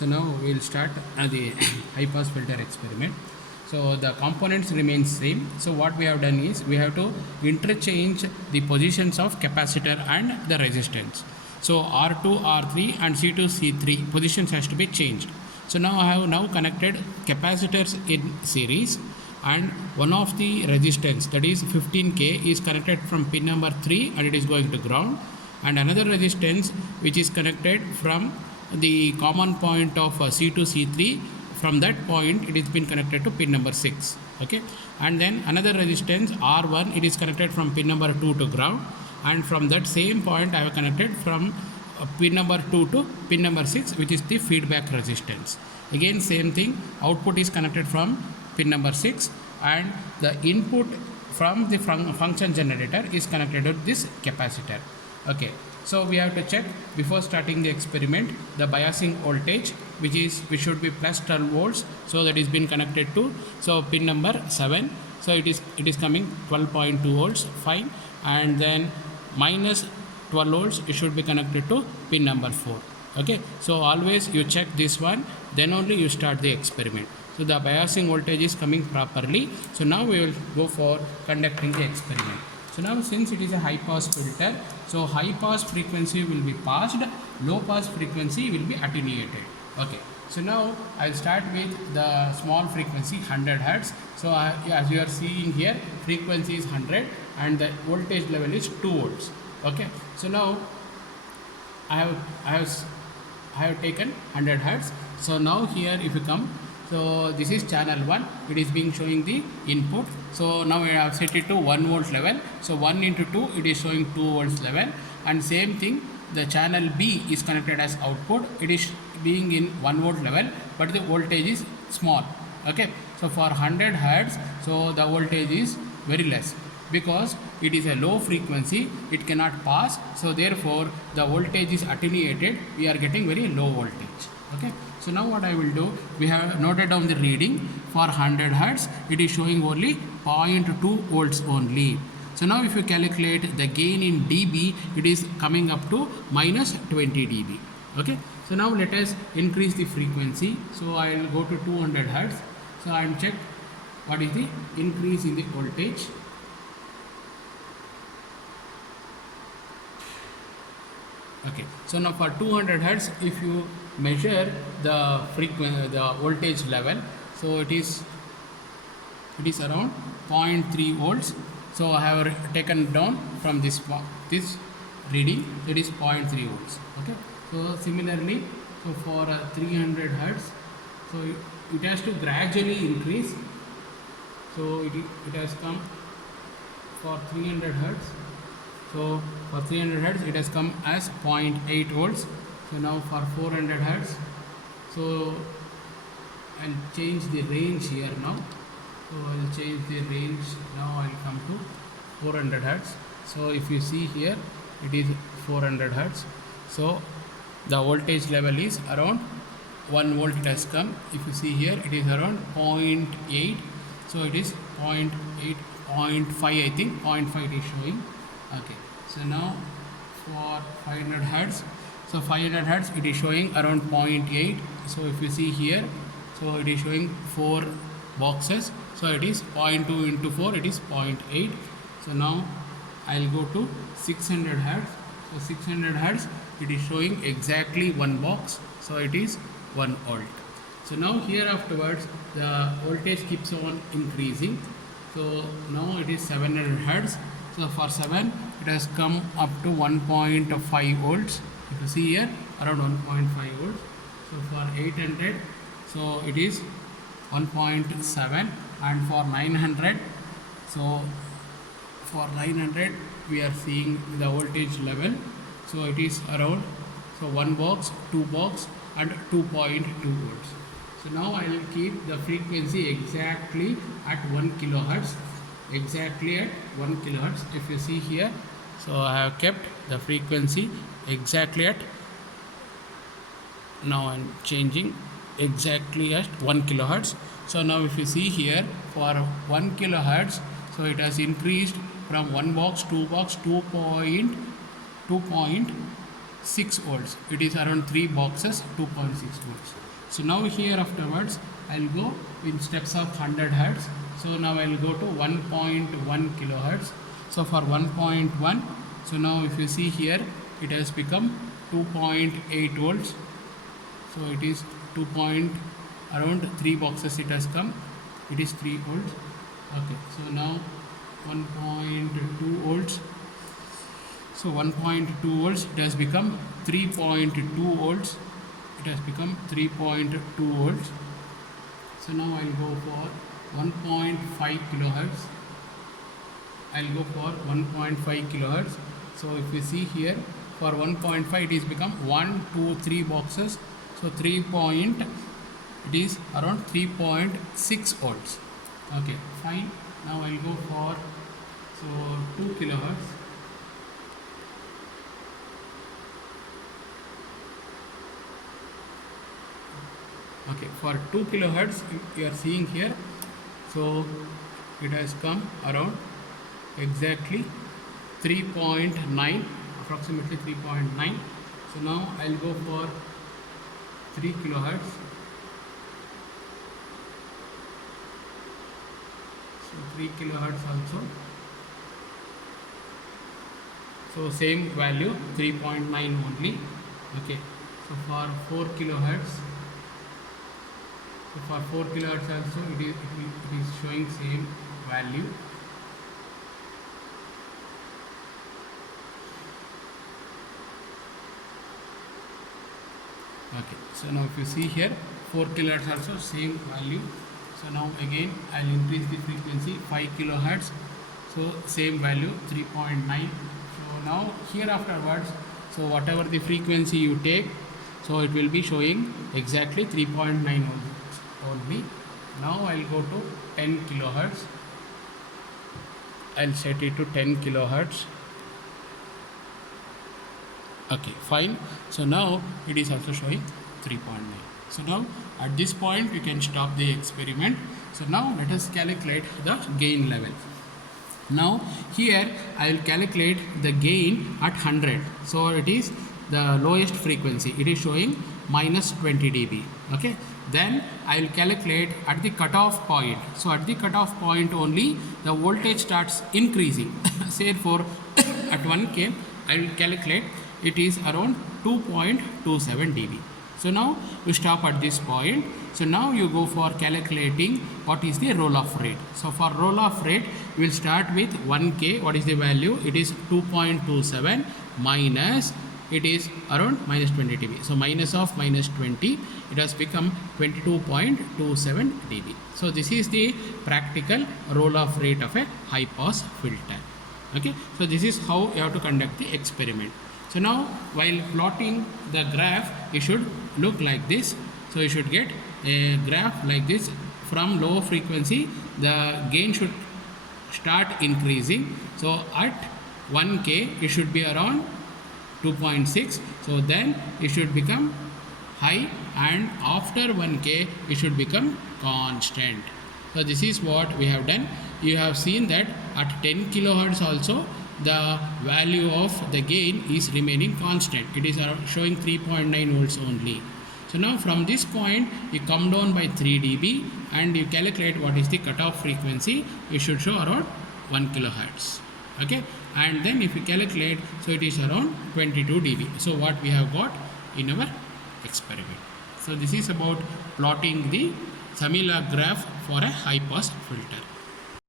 So now we will start the high pass filter experiment. So the components remain same. So what we have done is we have to interchange the positions of capacitor and the resistance. So R2, R3 and C2, C3 positions has to be changed. So now I have now connected capacitors in series, and one of the resistance, that is 15K, is connected from pin number 3 and it is going to ground, and another resistance which is connected from the common point of C2, C3. From that point it is been connected to pin number 6. Okay, and then another resistance R1, it is connected from pin number 2 to ground, and from that same point I have connected from pin number 2 to pin number 6, which is the feedback resistance. Again same thing, output is connected from pin number 6, and the input from the function generator is connected to this capacitor. Okay, so we have to check before starting the experiment the biasing voltage, which should be plus 12 volts. So that is been connected to pin number 7. So it is coming 12.2 volts, fine, and then minus 12 volts it should be connected to pin number 4. Okay, so always you check this one, then only you start the experiment. So the biasing voltage is coming properly. So now we will go for conducting the experiment. So now since it is a high pass filter, so high pass frequency will be passed, low pass frequency will be attenuated. Okay, so now I'll start with the small frequency 100 Hertz. So as you are seeing here, frequency is 100 and the voltage level is 2 volts. Okay, so now I have taken 100 Hertz. So now here if you come, so this is channel 1, it is being showing the input. So now we have set it to 1 volt level. So 1 into 2, it is showing 2 volts level, and same thing the channel B is connected as output, it is being in 1 volt level, but the voltage is small. Okay, so for 100 Hertz, so the voltage is very less because it is a low frequency, it cannot pass, so therefore the voltage is attenuated, we are getting very low voltage. Okay, so now what I will do, we have noted down the reading. For 100 Hertz it is showing only 0.2 volts only. So now if you calculate the gain in dB, it is coming up to minus 20 dB. Okay, so now let us increase the frequency. So I will go to 200 Hertz. So I will check what is the increase in the voltage. Okay, so now for 200 Hertz, if you measure the frequency, the voltage level, so it is around 0.3 volts. So I have taken down from this reading, that is 0.3 volts. Okay, so similarly, so for 300 Hertz, so it has to gradually increase. So it has come for 300 Hertz. So for 300 Hertz it has come as 0.8 volts. So now for 400 Hertz, so I'll change the range here now. So I'll change the range now, I'll come to 400 Hertz. So if you see here, it is 400 Hertz. So the voltage level is around 1 volt it has come. If you see here, it is around 0.8. So it is 0.8, 0.5 I think, 0.5 it is showing. Okay, so now for 500 Hertz, so 500 Hertz it is showing around 0.8. So if you see here, so it is showing 4 boxes, so it is 0.2 into 4, it is 0.8. So now I'll go to 600 Hertz. So 600 Hertz it is showing exactly 1 box, so it is 1 volt. So now here afterwards the voltage keeps on increasing. So now it is 700 Hertz. So for 7 it has come up to 1.5 volts. If you see here, around 1.5 volts. So for 800, so it is 1.7, and for 900, so for 900 we are seeing the voltage level. So it is around 1 box, 2 box and 2.2 volts. So now I will keep the frequency exactly at 1 kilohertz. Exactly at 1 kilohertz. If you see here, so I have kept the frequency exactly at, now I am changing exactly at 1 kilohertz. So now if you see here, for 1 kilohertz, so it has increased from 1 box, 2 box, 2.6 volts. It is around 3 boxes, 2.6 volts. So now here afterwards I'll go in steps of 100 hertz. So now I'll go to 1.1 kilohertz. So for 1.1, so now if you see here, it has become 2.8 volts. So it is 2 point, around 3 boxes it has come. It is 3 volts. Okay, so now 1.2 volts. So 1.2 volts, it has become 3.2 volts. It has become 3.2 volts. So now I'll go for 1.5 kilohertz. I'll go for 1.5 kilohertz. So if you see here, for 1.5 it is become 1, 2, 3 boxes. So 3 point, it is around 3.6 volts. Okay, fine. Now I'll go for 2 kilohertz. Okay, for 2 kilohertz you are seeing here, so it has come around exactly 3.9, approximately 3.9. So now I'll go for 3 kilohertz. So 3 kilohertz also. So same value 3.9 only. Okay. So for 4 kilohertz. So for 4 kilohertz also it is showing same value. Okay, so now if you see here, 4 kilohertz also same value. So now again I'll increase the frequency 5 kilohertz. So same value 3.9. So now here afterwards, so whatever the frequency you take, so it will be showing exactly 3.9 only. Now I'll go to 10 kilohertz. I'll set it to 10 kilohertz. Okay, fine. So now it is also showing 3.9. So now at this point you can stop the experiment. So now let us calculate the gain level. Now here I will calculate the gain at 100. So it is the lowest frequency. It is showing minus 20 dB. Okay. Then I will calculate at the cutoff point. So at the cutoff point only the voltage starts increasing. Say for at 1K I will calculate it is around 2.27 dB. So now you stop at this point. So now you go for calculating what is the roll-off rate. So for roll-off rate, we will start with 1K. What is the value? It is 2.27 minus, it is around minus 20 dB. So minus of minus 20, it has become 22.27 dB. So this is the practical roll-off rate of a high-pass filter. Okay. So this is how you have to conduct the experiment. So now while plotting the graph, you should look like this. So you should get a graph like this. From low frequency, the gain should start increasing. So at 1K, it should be around 2.6. So then it should become high, and after 1K, it should become constant. So this is what we have done. You have seen that at 10 kilohertz also, the value of the gain is remaining constant. It is showing 3.9 volts only. So now from this point you come down by 3 dB and you calculate what is the cutoff frequency. You should show around 1 kilohertz. Okay, and then if you calculate, so it is around 22 dB. So what we have got in our experiment. So this is about plotting the Samila graph for a high pass filter.